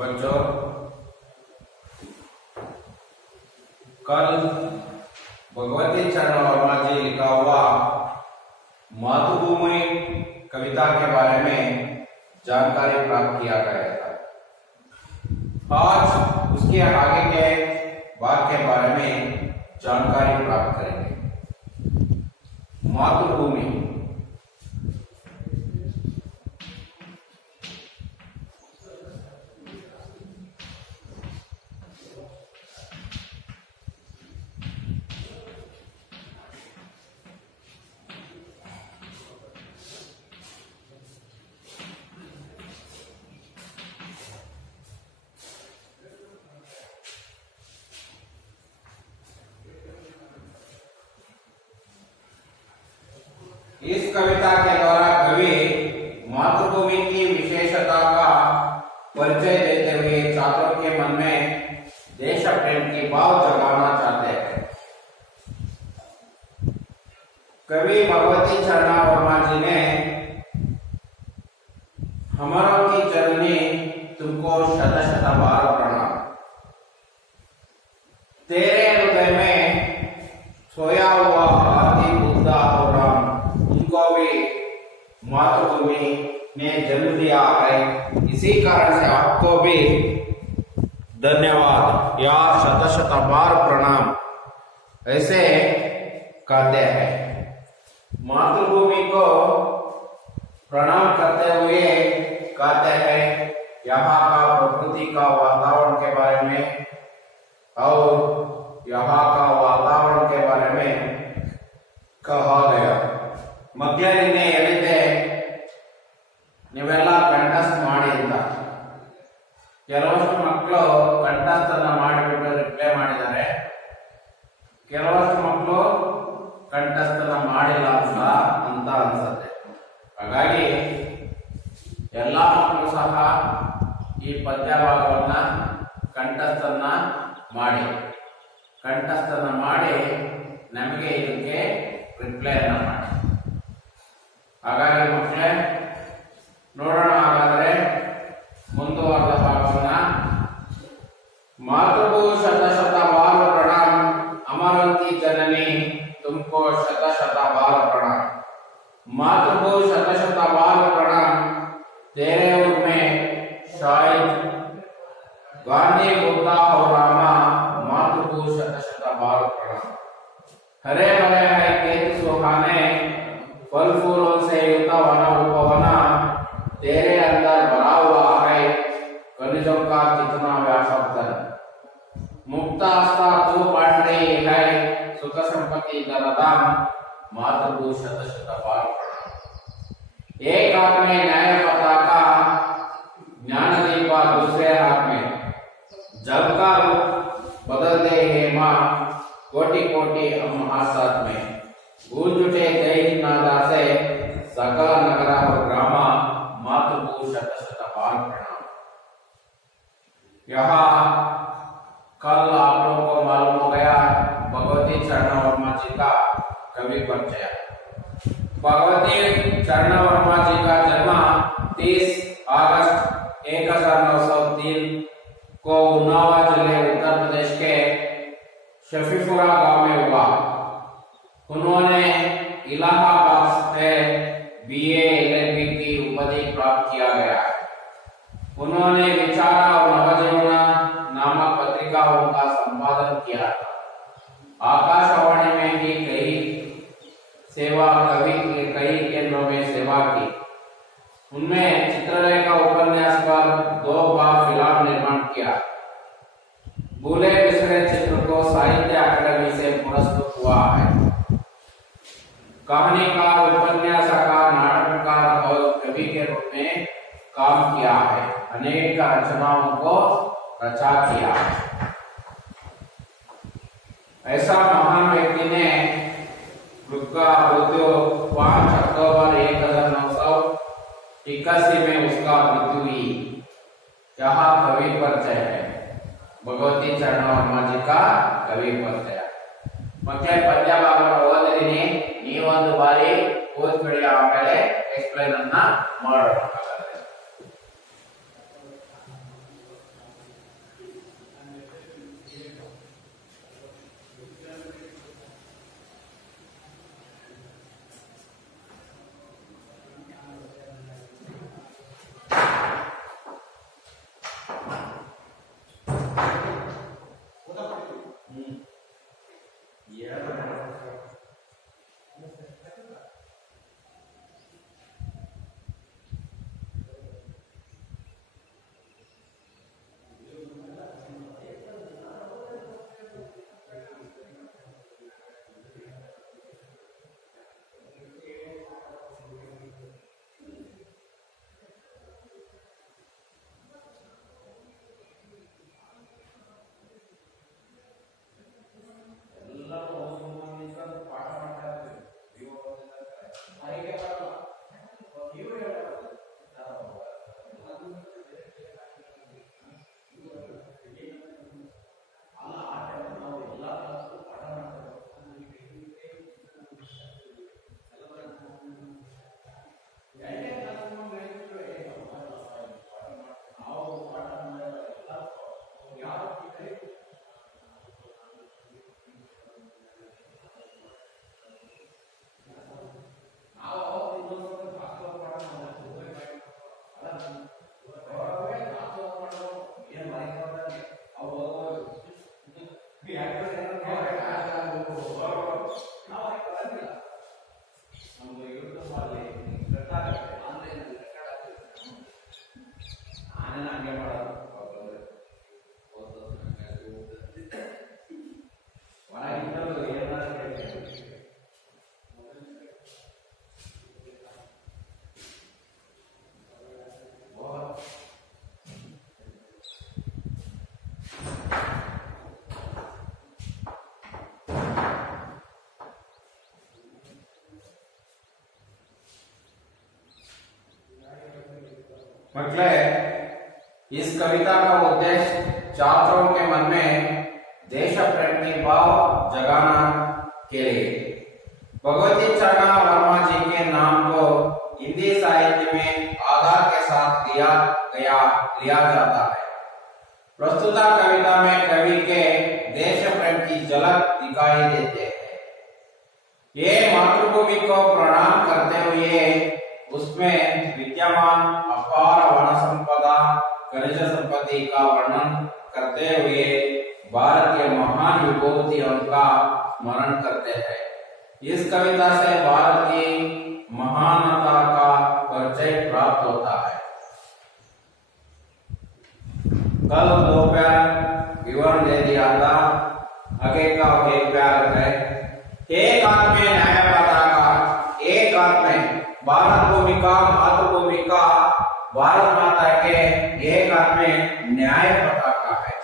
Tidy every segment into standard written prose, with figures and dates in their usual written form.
बच्चों, कल भगवती चरण वर्मा जी लिखा हुआ मातृभूमि कविता के बारे में जानकारी प्राप्त किया गया था। आज उसके आगे के भाग के बारे में जानकारी प्राप्त करेंगे। मातृभूमि इस कविता के द्वारा कवि मातृभूमि की विशेषता का परिचय देते हुए छात्रों के मन में देश प्रेम की भाव जगाना चाहते हैं। कवि भगवती चरण वर्मा जी ने हमारों की जननी तुमको शत शत बार प्रणाम। तेरे हृदय में सोया हुआ आदि बुद्धा और राम, उनको भी मातृभूमि ने जन्म दिया है। इसी कारण से आपको भी धन्यवाद या शत शत बार प्रणाम ऐसे कहते हैं। मातृभूमि को प्रणाम करते हुए कहते हैं यहाँ का प्रकृति का वातावरण के बारे में और यहाँ का वातावरण के बारे में कहा गया। ಮಕ್ಕಳಿಗೆ ಹೇಳಿದ್ದೆ ನೀವೆಲ್ಲ ಕಂಠಸ್ಥ ಮಾಡಿ ಅಂತ. ಕೆಲವಷ್ಟು ಮಕ್ಕಳು ಕಂಠಸ್ಥನ ಮಾಡಿಬಿಟ್ಟು ರಿಪ್ಲೈ ಮಾಡಿದ್ದಾರೆ, ಕೆಲವಷ್ಟು ಮಕ್ಕಳು ಕಂಠಸ್ಥನ ಮಾಡಿಲ್ಲ ಅಂತ ಅನ್ಸುತ್ತೆ. ಹಾಗಾಗಿ ಎಲ್ಲ ಮಕ್ಕಳು ಸಹ ಈ ಪದ್ಯ ಭಾಗವನ್ನ ಕಂಠಸ್ಥನ ಮಾಡಿ ನಮಗೆ ಇದಕ್ಕೆ ರಿಪ್ಲೈ ಅನ್ನ ಮಾಡಿ. ಹಾಗಾಗಿ ಮಕ್ಕಳೇ ನೋಡೋಣ. ಹಾಗಾದ್ರೆ ಮುಂದುವರೆದ ಭಾಗವನ್ನ ಮಾತೃಭೂ ಶತ ಶತ ಬಾಲ ಪ್ರಣಾಮ ಅಮರಂತಿ ಜನನಿ ತುಮಕೋ ಶತ ಶತ ಬಾಲ ಪ್ರಣಾಮ. मातृभू शत शत बाल प्रणाम तेरे उर में शायद गांधी बुद्धा और रामा. मातृभू शत शत बाल प्रणाम. हरे भरे है खेत सुहाने फल फूलों से युक्त वन उपवना. तेरे अंदर भरा हुआ है खनिजों का कितना व्यापक धन. मुक्त आस्था तू बांट रही है सुख संपत्ति धनधाम. मातृभू शत शत बाल प्रणाम. एक हाथ में न्याय पताका ज्ञान दीपा, दूसरे हाथ में जग का रूप बदल दे हे माँ. कोटि कोटि हम आसाद में गूंज उठे जय नादा से सकल नगरा और ग्रामा. मातृभू शत शत बाल प्रणाम. यहाँ कल आप लोगों को मालूम हो गया भगवती चरण वर्मा जी का कवि परिचय. भगवती चरण वर्मा जी का जन्म 30 अगस्त 1903 को उन्नाव जिले उत्तर प्रदेश के शफीपुरा गांव में हुआ. उन्होंने इलाहाबाद से बीए एलएलबी की उपाधि प्राप्त किया गया. उन्होंने विचारा और नवजीवन नामक पत्रिकाओं का संपादन किया. आकाशवाणी में भी कई केंद्रों में सेवा की. उनमें चित्रलेखा उपन्यास पर 2 बार फिल्म निर्माण किया. भूले बिसरे चित्र को साहित्य अकादमी से पुरस्कृत हुआ है. कहानीकार, उपन्यासकार, नाटककार और कवि के रूप में काम किया है. अनेक रचनाओं को रचा किया. ऐसा महान व्यक्ति ने उसका मृत्यु 5 अक्टूबर 1981 में उसका मृत्यु हुई. यहाँ कवि परिचय है. भगवती चरण वर्मा जी का कवि परिचय. ಮತ್ತೆ ಪದ್ಯ ಭಾಗವನ್ನು ಓದಿದೀನಿ, ನೀವೊಂದು ಬಾರಿ ಓದ್ಬಿಡಿ, ಆಮೇಲೆ ಎಕ್ಸ್ಪ್ಲೈನ್ ಅನ್ನ ಮಾಡೋಣ. मतलब इस कविता का उद्देश्य छात्रों के मन में देश प्रेम की भाव जगाना के लिए भगवती चरणा वर्मा जी के नाम को हिंदी साहित्य में आधार के साथ लिया जाता है। प्रस्तुत कविता में कवि के देश प्रेम की झलक दिखाई देते हैं। ये मातृभूमि को प्रणाम करते हुए उसमें विद्यमान अपार वन संपदा खनिज संपत्ति का वर्णन करते हुए भारत के महान विभूतियों का स्मरण करते हैं। इस कविता से भारत की महानता का परिचय प्राप्त होता है। कल दोपहर विवरण दे दिया था, आगे का एक प्यार है। एक हाथ में न्याय पताका, एक हाथ में भारत भूमि का मातृभूमि का भारत माता के एक हाथ में न्याय पताका है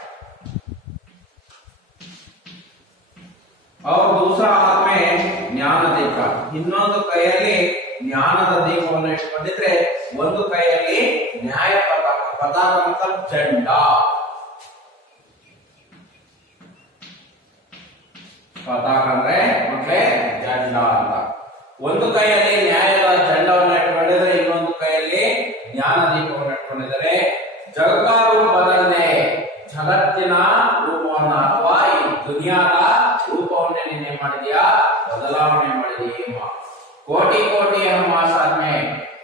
और दूसरा हाथ में ज्ञान दीप। ಇನ್ನೊಂದು ಕೈಯಲ್ಲಿ ಜ್ಞಾನದ ದೀಪವನ್ನು ಇಟ್ಕೊಂಡಿದ್ರೆ ಒಂದು ಕೈಯಲ್ಲಿ ನ್ಯಾಯ ಪತಾಕ, ಪತಾಕ ಅಂತ ಜೆಂಡ, ಪತಾಕ ಅಂದ್ರೆ ಮಕ್ಕಳೇ ಜೆಂಡ ಅಂತ. ಒಂದು ಕೈಯಲ್ಲಿ ನ್ಯಾಯದ ಜೆಂಡವನ್ನು ಇಟ್ಕೊಂಡಿದ್ರೆ ಇನ್ನೊಂದು ಕೈಯಲ್ಲಿ ಜ್ಞಾನ ದೀಪವನ್ನು ಇಟ್ಕೊಂಡಿದ್ದಾರೆ. ಜಗತ್ತು ಬದಲದೆ ಜಗತ್ತಿನ ರೂಪವನ್ನ ಅಥವಾ ಈ ದುನಿಯಾದ ರೂಪವನ್ನೇ ನಿನ್ನೆ ಮಾಡಿದ್ಯಾ, ಬದಲಾವಣೆ ಮಾಡಿದೀಯ. ಕೋಟಿ ಕೋಟಿ ಸಾಧನೆ,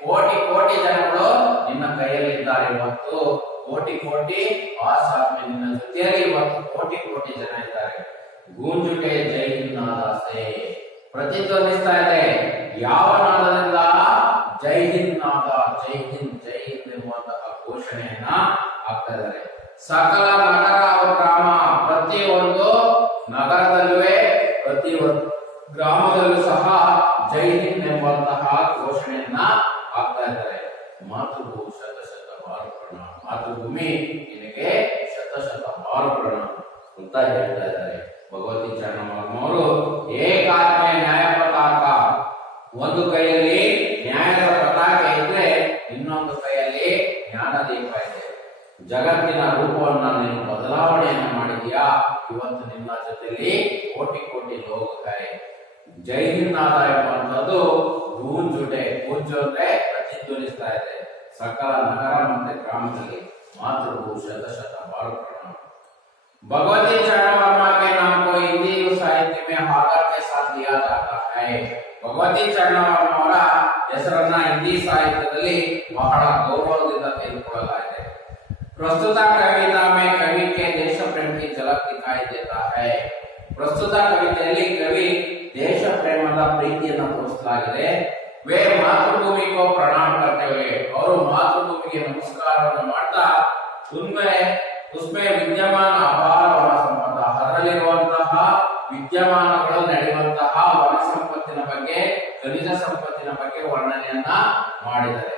ಕೋಟಿ ಕೋಟಿ ಜನಗಳು ನಿನ್ನ ಕೈಯಲ್ಲಿದ್ದಾರೆ ಇವತ್ತು. ಕೋಟಿ ಕೋಟಿ ಸಾಧನೆ ನಿನ್ನ ಜೊತೆಯಲ್ಲಿ ಇವತ್ತು ಕೋಟಿ ಕೋಟಿ ಜನ ಇದ್ದಾರೆ. ಗೂಂಜುಟೆ ಜೈ ಹಿಂದ್ ನಾದಾಸೆ ಪ್ರತಿಧ್ವನಿಸ್ತಾ ಇದೆ. ಯಾವ ನಾದದಿಂದ? ಜೈ ಹಿಂದ್ ನಾದ, ಜೈ ಹಿಂದ್ ಎಂಬುವಂತಹ ಘೋಷಣೆಯನ್ನ ಆಗ್ತಾ ಇದ್ದಾರೆ. ಸಕಲ ನಗರ ಹಾಗೂ ಗ್ರಾಮ, ಪ್ರತಿಯೊಂದು ನಗರದಲ್ಲೂ ಪ್ರತಿಯೊಂದು ಗ್ರಾಮದಲ್ಲೂ ಸಹ ಜೈ ಹಿಂದ್ ಎಂಬಂತಹ ಘೋಷಣೆಯನ್ನ ಆಗ್ತಾ ಇದ್ದಾರೆ. ಮಾತೃಭೂ ಶತ ಶತ ಬಾಲ ಪ್ರಣಾಮ, ಮಾತೃಭೂಮಿ ನಿನಗೆ ಶತ ಶತ ಬಾಲ ಪ್ರಣಾಮ ಅಂತ ಹೇಳ್ತಾ ಇದ್ದಾರೆ ಭಗವತಿ ಚರಣವರು. ಏಕಾತ್ಮ ನ್ಯಾಯ ಪತಾಕ, ಒಂದು ಕೈಯಲ್ಲಿ ನ್ಯಾಯದ ಪತಾಕ ಇದ್ರೆ ಇನ್ನೊಂದು ಕೈಯಲ್ಲಿ ಜ್ಞಾನ ದೀಪ ಇದೆ. ಜಗತ್ತಿನ ರೂಪವನ್ನ ನೀನು ಬದಲಾವಣೆಯನ್ನು ಮಾಡಿದ್ಯಾ. ಇವತ್ತು ನಿನ್ನ ಜೊತೆಲಿ ಕೋಟಿ ಕೋಟಿ ಲೋಕಕಾಯ ಜೈ ಹಿಂದ್ ನಾದ ಎಂಬಂತದ್ದು ಗೂಂಜುಟೆ, ಗೂಂಜು ಅಂದ್ರೆ ಪ್ರತಿಧ್ವನಿಸ್ತಾ ಇದೆ ಸಕಲ ನಗರ ಮತ್ತೆ ಗ್ರಾಮದಲ್ಲಿ. ಮಾತೃಭೂ ಶತ ಶತ ಬಾಲ प्रणम। भगवती चरण वर्मा के नाम को हिंदी साहित्य में आदर के साथ लिया जाता है। भगवती चरण वर्मा ಅವರ ಹೆಸರನ್ನ ಹಿಂದಿ ಸಾಹಿತ್ಯದಲ್ಲಿ ಬಹಳ ಗೌರವದಿಂದ ತೆಗೆದುಕೊಳ್ಳಲಾಗಿದೆ। प्रस्तुत कविता में कवि के देश प्रेम की झलक दिखाई देता है। प्रस्तुत कविತೆಯಲ್ಲಿ ಕವಿ देश प्रेमದ ಪ್ರೀತಿಯನ್ನು ತೋರಿಸಲಾಗಿದೆ। वे मातृभूमि को प्रणाम करते हुए और मातृभूमि के नमस्कारವನ್ನು ಮಾಡ್ತಾ उसमें विद्यमान अपार वन संपद, ಅದರಲ್ಲಿರುವಂತಹ ವಿದ್ಯಮಾನಗಳು ನಡೆಯುವಂತಹ ವನ ಸಂಪತ್ತಿನ ಬಗ್ಗೆ, ಖನಿಜ ಸಂಪತ್ತಿನ ಬಗ್ಗೆ ವರ್ಣನೆಯನ್ನ ಮಾಡಿದ್ದಾರೆ।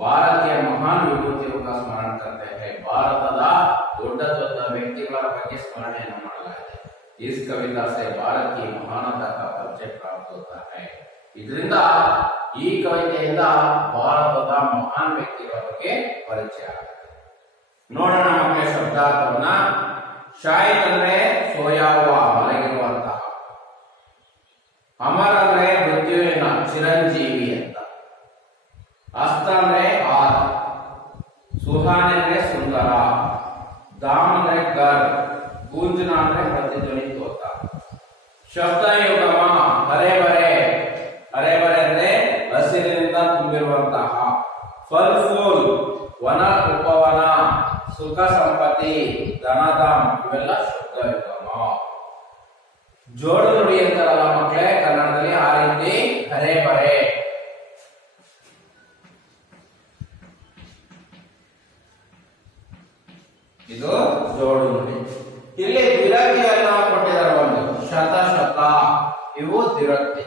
भारत के महान विभूतियों का स्मरण करते हैं। ಭಾರತದ ದೊಡ್ಡ ದೊಡ್ಡ ವ್ಯಕ್ತಿಗಳ ಬಗ್ಗೆ ಸ್ಮರಣೆಯನ್ನು ಮಾಡಲಾಗಿದೆ। इस कविता से भारत की महानता का परिचय प्राप्त होता है। ಇದರಿಂದ ಈ ಕವಿತೆಯಿಂದ ಭಾರತದ ಮಹಾನ್ ವ್ಯಕ್ತಿಗಳ ಬಗ್ಗೆ ಪರಿಚಯ ಆಗುತ್ತೆ। ನೋಡೋಣ ಮಕ್ಕಳೇ ಶಬ್ದಾರ್ಥವನ್ನ। ಶಾಹಿದ್ ಅಂದ್ರೆ ಸೋಯಾವ, ಮಲಗಿರುವಂತಹ. ಅಮರ್ ಅಂದ್ರೆ ಮೃತ್ಯುವಿನ ಚಿರಂಜೀವಿ ಅಂತ. ಅಸ್ತ ಅಂದ್ರೆ ಆರ್, ಸುಹಾನ್ ಅಂದ್ರೆ ಸುಂದರ, ದಾಮ್ ಅಂದ್ರೆ ಗರ್, ಗೂಂಜನ ಅಂದ್ರೆ ಪ್ರತಿಧ್ವನಿತ ಹೋತ. ಶಬ್ದ ಯುಗಮ ಹರೆ ಬರೆ, ಹರೆ ಬರೆ ಅಂದ್ರೆ ಹಸಿರಿನಿಂದ ತುಂಬಿರುವಂತಹ. ಫಲ್ ಫೂಲ್ ವನ ಉಪವನ, ಸುಖ ಸಂಪತ್ತಿ, ಧನಧಾಮ್, ಇವೆಲ್ಲ ಶಬ್ದ ಯುಗಮ. ಜೋಡು ನುಡಿ ಅಂತಾರಲ್ಲ ಮಕ್ಕಳೇ ಕನ್ನಡದಲ್ಲಿ, ಆ ರೀತಿ ಹರೆ ಬರೆ. ಇದು ಜೋಡು ನುಡಿ. ಇಲ್ಲಿ ದ್ವಿರಕ್ತಿಯನ್ನ ಕೊಟ್ಟಿದ್ದಾರೆ, ಒಂದು ಶತ ಶತ, ಇವು ದ್ವಿರಕ್ತಿ.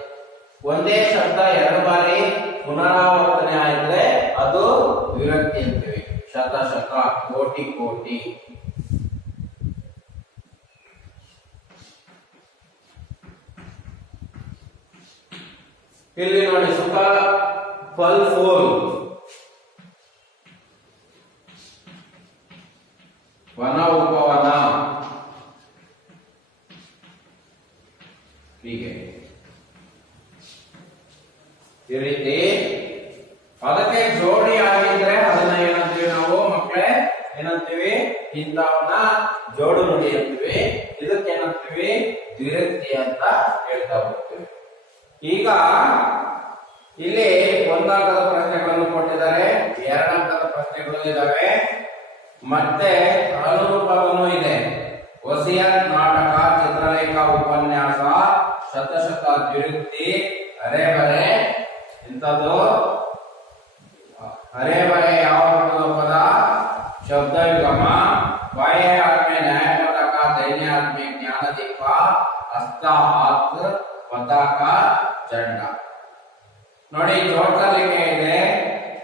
ಒಂದೇ ಶಬ್ದ ಎರಡು ಬಾರಿ ಪುನರಾವರ್ತನೆ ಆದ್ರೆ ಅದು ದ್ವಿರಕ್ತಿ ಅಂತೀವಿ. ಶತ ಶತ, ಕೋಟಿ ಕೋಟಿ. ಇಲ್ಲಿ ನೋಡಿ, ಸುಖ ಫಲ್ ಫೂಲ್, ವನ ಉಪವನ, ಹೀಗೆ ಈ ರೀತಿ ಅದಕ್ಕೆ ಜೋಡಿ ಆಗಿದ್ರೆ ಅದನ್ನ ಏನಂತೀವಿ ನಾವು ಮಕ್ಕಳೇ? ಏನಂತೀವಿ? ಇಂಥವನ್ನ ಜೋಡು ನುಡಿ ಅಂತೀವಿ. ಇದಕ್ಕೆ ಏನಂತೀವಿ? ದ್ವಿರಕ್ತಿ ಅಂತ ಹೇಳ್ತಾ ಹೋಗ್ತೀವಿ. ಈಗ ಇಲ್ಲಿ ಒಂದಂಕದ ಪ್ರಶ್ನೆಗಳನ್ನು ಕೊಟ್ಟಿದ್ದಾರೆ, ಎರಡಂಕದ ಪ್ರಶ್ನೆಗಳು ಇದಾವೆ, ಮತ್ತೆ ಅನುರೂಪವನ್ನು ಇದೆ. ವಸಿಯತ್ ನಾಟಕ, ಚಿತ್ರಲೇಖ, ಉಪನ್ಯಾಸ, ಶತಶತ, ದ್ವಿರಕ್ತಿ, ಅರೆಬರೆ. ಇಂಥದ್ದು ಅರೆಬರೆ ಯಾವ ಪದ? ಶಬ್ದಯುಗಮ, ಬಾಹ್ಯ ಆತ್ಮೆ, ನ್ಯಾಯಪತಕ, ದೈನ್ಯ ಆತ್ಮೆ, ಜ್ಞಾನದೀಪ, ಹಸ್ತ, ಹಾತ್, ಪತಾಕ, ಚಂಡ. ನೋಡಿ, ಜೋಡ್ಸಲಿಕ್ಕೆ ಇದೆ.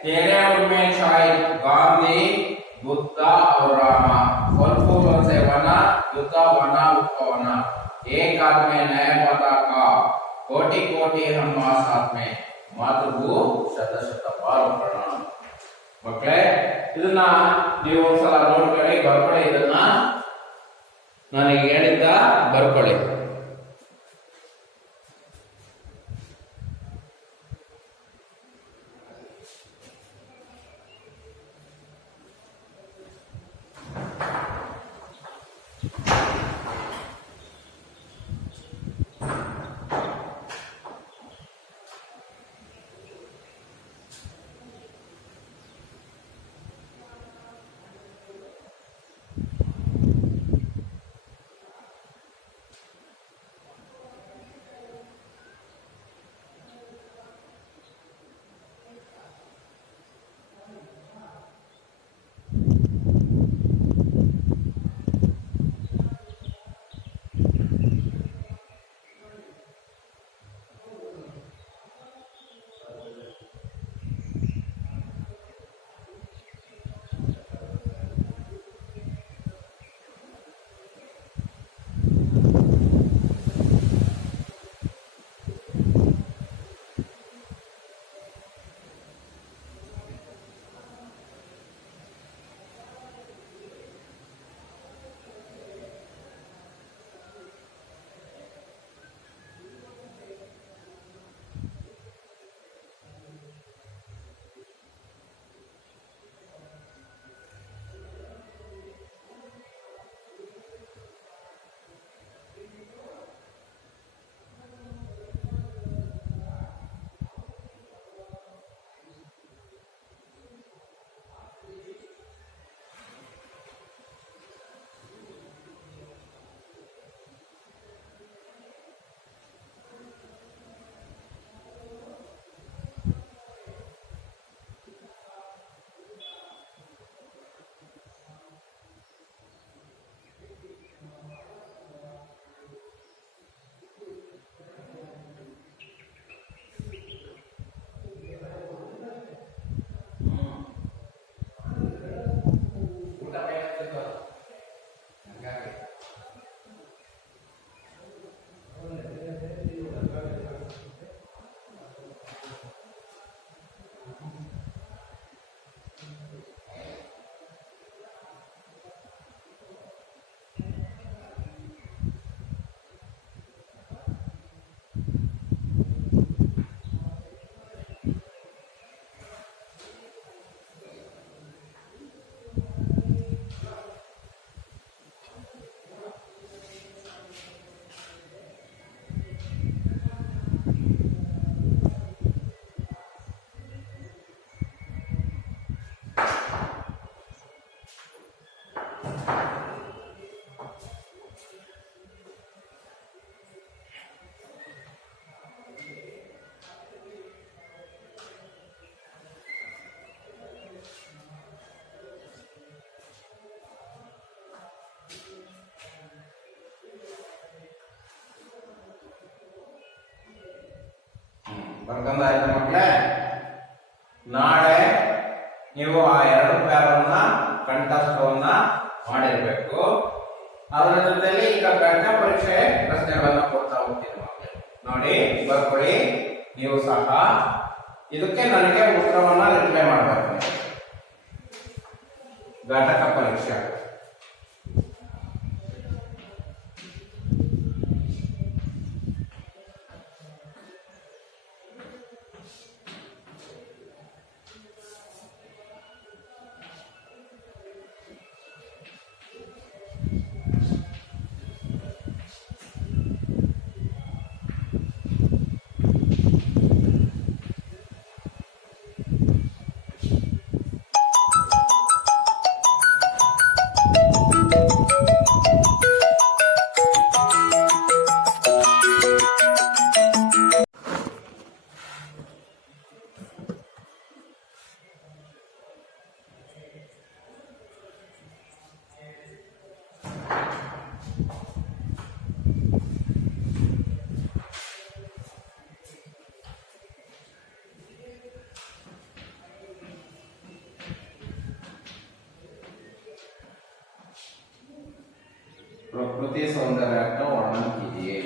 तेरे उनमें शायद गांधी, बुद्ध और रामा, फल फूलों से बना, युद्ध बना उपवना, एक हाथ में नया पताका, कोटि कोटि हम साथ में, मातृभू ಶತ ಶತ ಬಾರ ಪ್ರಣಾಮ. ಮಕ್ಕಳೇ, ಇದನ್ನ ನೀವು ಒಂದ್ಸಲ ನೋಡ್ಕೊಳ್ಳಿ, ಬರ್ಕೊಳ್ಳಿ. ಇದನ್ನ ನನಗೆ ಹೇಳಿದ್ದ ಬರ್ಕೊಳ್ಳಿ. ಬರ್ಕೊಂಡಾಯ್ತು ಮಕ್ಕಳೇ. ನಾಳೆ ನೀವು ಆ 2 ಪ್ಯಾರನ್ನ ಕಂಠಸ್ಥವನ್ನ ಮಾಡಿರ್ಬೇಕು. ಅದರ ಜೊತೆಲಿ ಈಗ ಗಂಟ ಪರೀಕ್ಷೆ ಪ್ರಶ್ನೆಗಳನ್ನ ಕೊಡ್ತಾ ಹೋಗ್ತೀನಿ ಮಕ್ಕಳೇ. ನೋಡಿ ಬರ್ಕೊಳ್ಳಿ. ನೀವು ಸಹ ಇದಕ್ಕೆ ನನಗೆ ಉತ್ತರವನ್ನ ರಿಪ್ಲೈ ಮಾಡಬೇಕು. ಘಟಕ ಪರೀಕ್ಷೆ प्रकृति सौंदर्य का वर्णन कीजिए।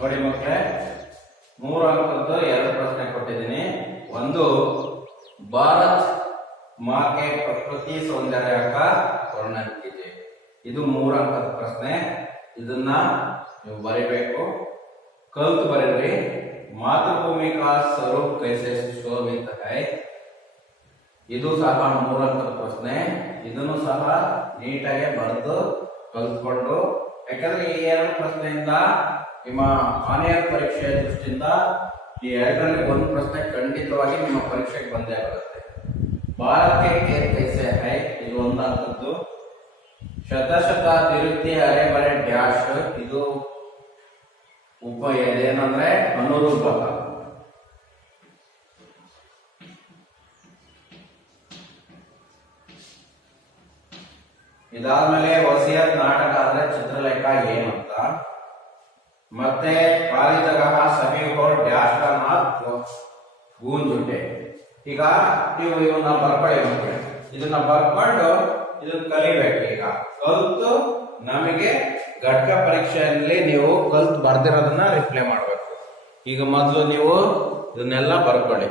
ನೋಡಿ ಮಕ್ಕಳೇ, 3 ಅಂಕದ್ದು 2 ಪ್ರಶ್ನೆ ಕೊಟ್ಟಿದ್ದೀನಿ. ಒಂದು, ಭಾರತ್ ಮಾಕೆ ಪ್ರಕೃತಿ ಸೌಂದರ್ಯ का वर्णन कीजिए. ಇದು 3 ಅಂಕದ ಪ್ರಶ್ನೆ. ಇದನ್ನ ನೀವು ಬರೀಬೇಕು, ಕಲ್ತು ಬರೀರಿ. ಮಾತೃಭೂಮಿ का स्वरूप कैसे शोभित है. ಇದು ಸಹ 3 ಅಂಕದ ಪ್ರಶ್ನೆ. ಇದನ್ನು ಸಹ ನೀಟಾಗಿ ಬರೆದು ಕಲ್ತ್ಕೊಂಡು, ಯಾಕಂದ್ರೆ ಈ 2 ಪ್ರಶ್ನೆಯಿಂದ ನಿಮ್ಮ ಆನ್ಲೈನ್ ಪರೀಕ್ಷೆಯ ದೃಷ್ಟಿಯಿಂದ ಈ 2ರಲ್ಲಿ 1 ಪ್ರಶ್ನೆ ಖಂಡಿತವಾಗಿ ನಿಮ್ಮ ಪರೀಕ್ಷೆಗೆ ಬಂದೇ ಬರುತ್ತೆ. ಭಾರತಕ್ಕೆ ಕೇರ್ ಕೈಸೆ ಹೈ, ಇದು 1 ಅಂಕದ್ದು. ಶತಶತ ತಿರುಪ್ತಿ ಅರೆ ಬರೆ ಡ್ಯಾಶ್, ಇದು ಏನಂದ್ರೆ ಅನುರೂಪಕ. ಇದಾದ್ಮೇಲೆ ವಸಿಯತ್ ನಾಟಕ ಆದ್ರೆ ಚಿತ್ರಲೇಖ ಏನಂತ. ಮತ್ತೆ ಖಾಲಿ जगह सभी को डैश का नाम गूंज उठे। ಈಗ ನೀವು ಇವನ್ನ ಬರ್ಕೊಳ್ಳಿ ಮಕ್ಕಳೇ, ಇದನ್ನ ಬರ್ಕೊಂಡು ಇದನ್ನ ಕಲಿಬೇಕು। ಈಗ ಕಲ್ತು ನಮಗೆ ಘಟಕ ಪರೀಕ್ಷೆಯಲ್ಲಿ ನೀವು ಕಲ್ತು ಬರ್ದಿರೋದನ್ನ ರಿಪ್ಲೈ ಮಾಡಬೇಕು। ಈಗ ಮೊದಲು ನೀವು ಇದನ್ನೆಲ್ಲ ಬರ್ಕೊಳ್ಳಿ।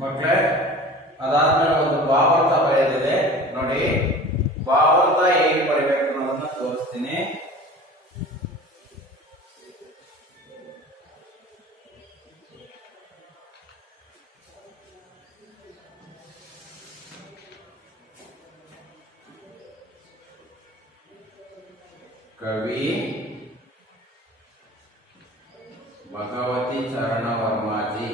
ಮಕ್ಕಳೇ, ಅದಾದ್ಮೇಲೆ ಒಂದು ಭಾವಾರ್ಥ ಬರೆಯೋದಿದೆ ನೋಡಿ। ಭಾವಾರ್ಥ ಹೇಗೆ ಬರೀಬೇಕು ಅನ್ನೋದನ್ನ ತೋರಿಸ್ತೀನಿ। कवि भगवती चरण वर्मा जी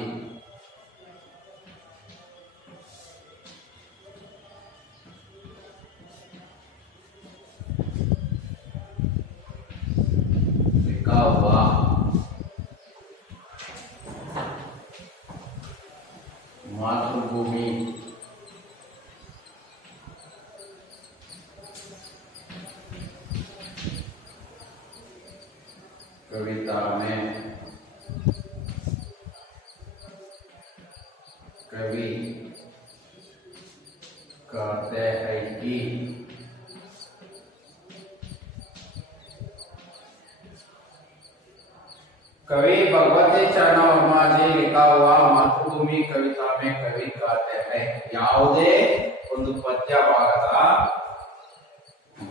लिखा हुआ मातृभूमि कविता में कवि कहते हैं कि कवि भगवती चरण वर्मा जी लिखा हुआ मातृभूमि कविता में कवि कहते हैं ಯಾವುದೇ ಒಂದು ಪದ್ಯ ಭಾಗದ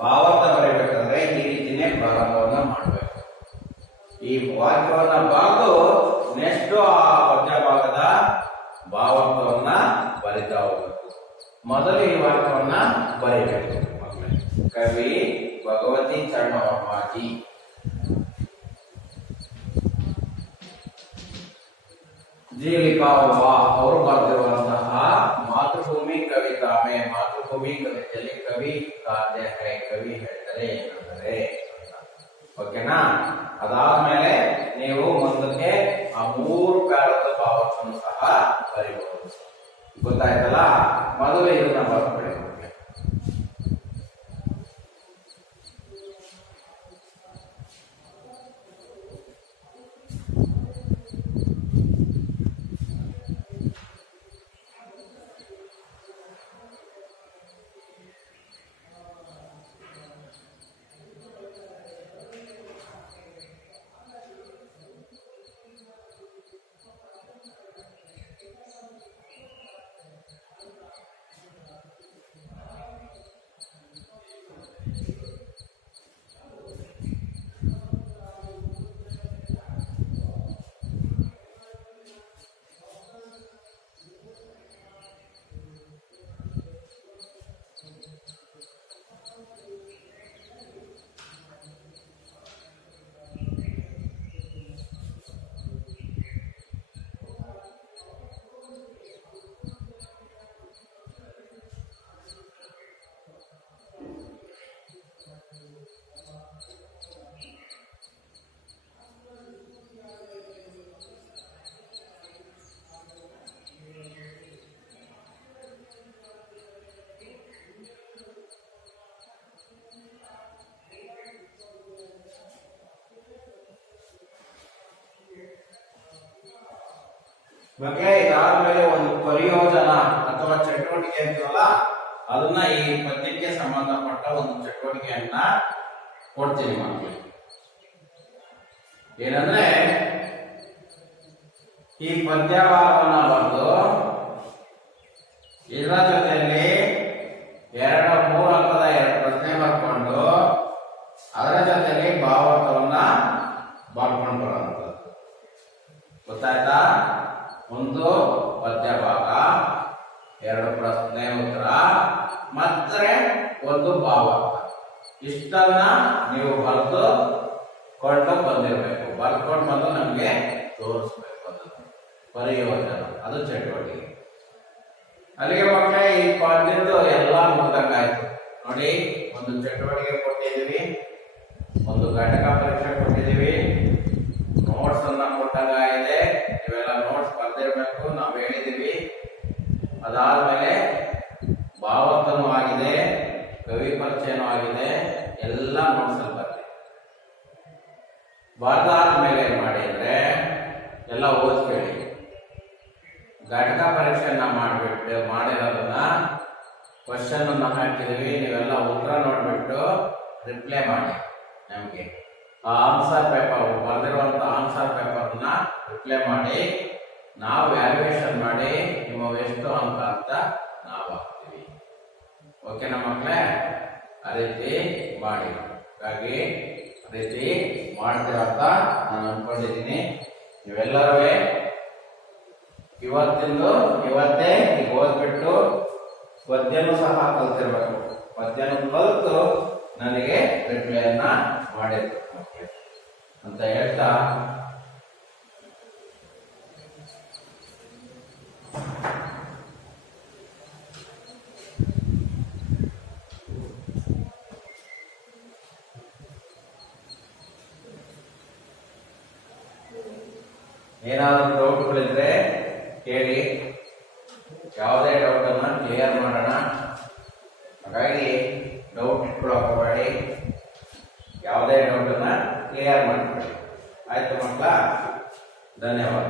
ಭಾವಾರ್ಥ ಬರೆಯಬೇಕಾದ್ರೆ ಈ ರೀತಿನೇ ಪ್ರಾರಂಭವನ್ನ ಮಾಡಬೇಕು. ಈ ವಾಕ್ಯವನ್ನ ಬರೆದು ನೆಕ್ಸ್ಟ್ ಆ ಪದ್ಯ ಭಾಗದ ಭಾವಾರ್ಥವನ್ನ ಬರಿತಾ ಹೋಗಬೇಕು. ಮೊದಲು ಈ ವಾಕ್ಯವನ್ನ ಬರೆಯಬೇಕು. कवि भगवती चरण वर्मा जी जी लिखा हुआ और बರೆದಿರುವಂತಹ ಮಾತೃಭೂಮಿ ಕವಿತಾ में ಮಾತೃಭೂಮಿ ಕವಿತೆಯಲ್ಲಿ ಕವಿ कहते हैं ಕವಿ ಹೇಳ್ತಾರೆ ಏನಂದ್ರೆ ಓಕೆನಾ. ಅದಾದ್ಮೇಲೆ ನೀವು ಮುಂದಕ್ಕೆ ಆ ಮೂರು ಕಾಲದ ಭಾವವನ್ನು ಸಹ ಬರೆಯಬಹುದು. ಗೊತ್ತಾಯ್ತಲ್ಲ. ಮೊದಲು ಇದನ್ನ ಬರ್ಕೊಳ್ಳಿ. ಬಗ್ಗೆ ಇದಾದ್ಮೇಲೆ ಒಂದು ಪರಿಯೋಜನಾ ಅಥವಾ ಚಟುವಟಿಕೆ ಅಂತೀವಲ್ಲ ಅದನ್ನ ಈ ಪದ್ಯಕ್ಕೆ ಸಂಬಂಧಪಟ್ಟ ಒಂದು ಚಟುವಟಿಕೆಯನ್ನ ಕೊಡ್ತೀನಿ ಮಕ್ಕಳಿಗೆ. ಏನಂದ್ರೆ ಈ ಪದ್ಯಭಾಗವನ್ನ ಬರೆದು ಇದರ ಜೊತೆಯಲ್ಲಿ 2-3 ಅಂಕದ 2 ಪ್ರಶ್ನೆ ಬರ್ಕೊಂಡು ಅದರ ಜೊತೆಯಲ್ಲಿ ಭಾವಾರ್ಥವನ್ನ ಬರ್ಕೊಂಡು ಬರುವಂತದ್ದು. ಗೊತ್ತಾಯ್ತಾ. ಒಂದು ಪದ್ಯ ಭಾಗ, 2 ಪ್ರಶ್ನೆ ಉತ್ತರ, ಮತ್ತೆ ಒಂದು ಭಾವಾರ್ಥ. ಇಷ್ಟನ್ನ ನೀವು ಬರೆದು ಕೊಂಡು ಬಂದಿರಬೇಕು. ಬರ್ಕೊಂಡು ಬಂದು ನಮ್ಗೆ ತೋರಿಸ್ಬೇಕು. ಅದು ಪರಿಯೋಜನ, ಅದು ಚಟುವಟಿಕೆ. ಅಲ್ಲಿಗೆ ಮಕ್ಕಳೇ ಈ ಪದ್ಯದ್ದು ಎಲ್ಲ ಮುಗ್ದಂಗಾಯ್ತು ನೋಡಿ. ಒಂದು ಚಟುವಟಿಕೆ ಕೊಟ್ಟಿದ್ದೀವಿ, ಒಂದು ಘಟಕ ಪರೀಕ್ಷೆ ಕೊಟ್ಟಿದ್ದೀವಿ, ನೋಟ್ಸ್ ಅನ್ನ ಕೊಟ್ಟಾಗಿದೆ. ಇವೆಲ್ಲ ನೋಟ್ಸ್ ಬರ್ದಿರ್ಬೇಕು, ನಾವು ಹೇಳಿದೀವಿ. ಅದಾದ್ಮೇಲೆ ಭಾವಾರ್ಥನೂ ಆಗಿದೆ, ಕವಿ ಪರಿಚಯನೂ ಆಗಿದೆ, ಎಲ್ಲ ನೋಟ್ಸ್ ಅಲ್ಲಿ ಬರ್ತೀವಿ. ಬರ್ದಾದ್ಮೇಲೆ ಏನ್ ಮಾಡಿ ಅಂದ್ರೆ ಎಲ್ಲ ಓದ್ಕೊಳ್ಳಿ. ಘಟಕ ಪರೀಕ್ಷೆಯನ್ನ ಮಾಡಿರೋದನ್ನ ಕ್ವಶನ್ ಅನ್ನ ಹಾಕಿದೀವಿ. ನೀವೆಲ್ಲ ಉತ್ತರ ನೋಡ್ಬಿಟ್ಟು ರಿಪ್ಲೈ ಮಾಡಿ ನಮ್ಗೆ. ಆ ಆನ್ಸರ್ ಪೇಪರ್ ಬರೆದಿರುವಂತ ಆನ್ಸರ್ ಪೇಪರ್ನ ರಿಪ್ಲೈ ಮಾಡಿ, ನಾವು ವ್ಯಾಲ್ಯೂಯೇಷನ್ ಮಾಡಿ ನಿಮ್ಮ ಎಷ್ಟು ಅಂಕ ಅಂತ ನಾವು ಹಾಕ್ತೀವಿ. ಓಕೆನಾ ಮಕ್ಕಳೇ. ಆ ರೀತಿ ಮಾಡಿ. ಹಾಗಾಗಿ ಆ ರೀತಿ ಮಾಡ್ತೀರಂತ ನಾನು ಅನ್ಕೊಂಡಿದ್ದೀನಿ. ನೀವೆಲ್ಲರೂ ಇವತ್ತೇ ಈಗ ಓದ್ಬಿಟ್ಟು ಪದ್ಯನೂ ಸಹ ಕಲ್ತಿರ್ಬೇಕು. ಪದ್ಯನೂ ಕಲಿತು ನನಗೆ ರಿಪ್ಲೈಯನ್ನ ಮಾಡಿರ್ಬೇಕು ಅಂತ ಹೇಳ್ತಾ ಏನಾದರೂ ಡೌಟ್ಗಳಿದ್ರೆ ಕೇಳಿ. ಯಾವುದೇ ಡೌಟ್ ಅನ್ನ ಕ್ಲಿಯರ್ ಮಾಡೋಣ. ಹಾಗಾಗಿ ಡೌಟ್ ಇಟ್ಕೊಳ್ಳೋಕೆ ಹೋಗಬೇಡಿ. ಯಾವುದೇ ಡೌಟ್ ಅನ್ನ ಕ್ಲಿಯರ್ ಮಾಡ್ಕೊಳ್ಳಿ. ಆಯ್ತು ಮಕ್ಕಳ. ಧನ್ಯವಾದ.